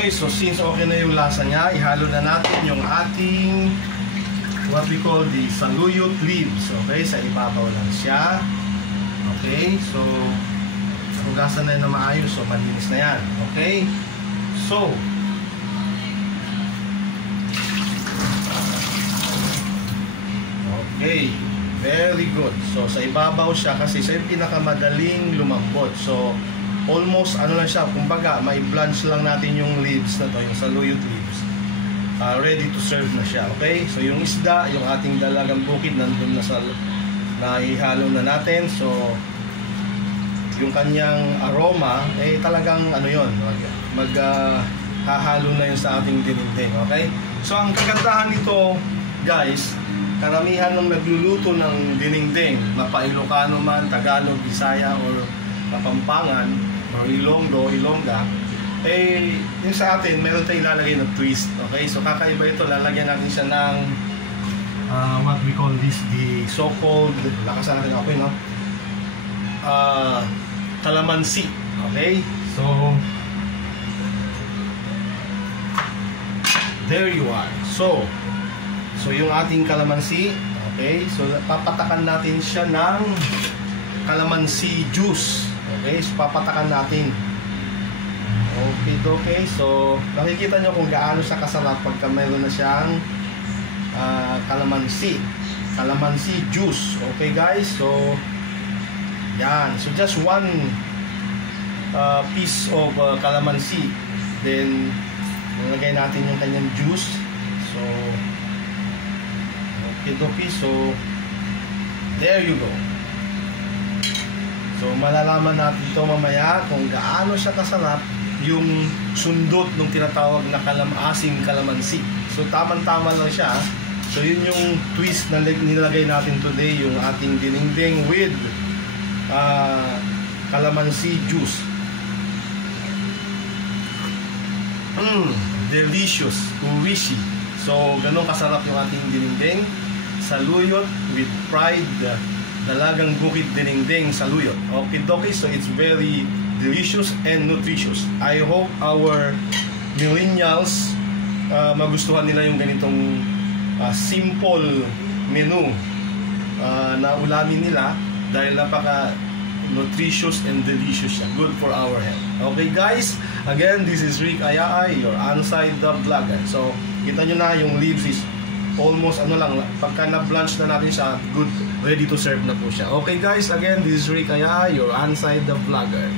Okay, so since okay na yung lasa niya, ihalo na natin yung ating what we call the saluyot leaves. Okay, sa ibabaw lang siya. Okay, so hugasan na yun na maayos. So malinis na yan. Okay, so okay, very good. So sa ibabaw siya kasi siya yung pinakamadaling lumambot. So almost ano lang siya, kumbaga may blanch lang natin yung leaves na to, yung saluyot leaves. Ready to serve na siya. Okay, so yung isda, yung ating dalagang bukid nandun na sa naihalo na natin. So yung kanyang aroma talagang ano yun, hahalo na yun sa ating dinigding. Okay, so ang kagandahan nito guys, karamihan ng nagluluto ng dinigding, mapa Ilocano man, Tagalog, Bisaya or Kapampangan or Ilonggo, Ilongga, yung sa atin meron tayong ilalagay na twist. Okay, so kakaiba ito, lalagyan natin siya ng what we call this, the so-called, lakasan natin ako no? Calamansi. Okay, so there you are. So yung ating calamansi, okay, so papatakan natin siya ng calamansi juice. Okay, so papatakan natin. Okay, so nakikita nyo kung gaano siya kasarap pagka mayroon na siyang calamansi juice. Okay guys, so yan, so just one piece of calamansi, then nilagay natin yung kanyang juice. So okay, so there you go. So malalaman natin ito mamaya kung gaano siya kasarap yung sundot ng tinatawag na asing calamansi. So tamang-tama lang siya. So yun yung twist na nilagay natin today, yung ating dinengdeng with calamansi juice. Delicious, uwishi. So ganun kasarap yung ating dinengdeng saluyot with fried dalagang bukid dinengdeng saluyot. Okay, so it's very delicious and nutritious. I hope our millennials magustuhan nila yung ganitong simple menu na ulamin nila dahil napaka nutritious and delicious siya. Good for our health. Okay guys, again, this is Rick Ayaay, your Anside the Vlogger. So kita nyo na yung leaves is almost ano lang, pagka na-blanch na natin siya, good, ready to serve na po siya. Okay guys, again, this is Rick Ayaay, your Anside the Vlogger.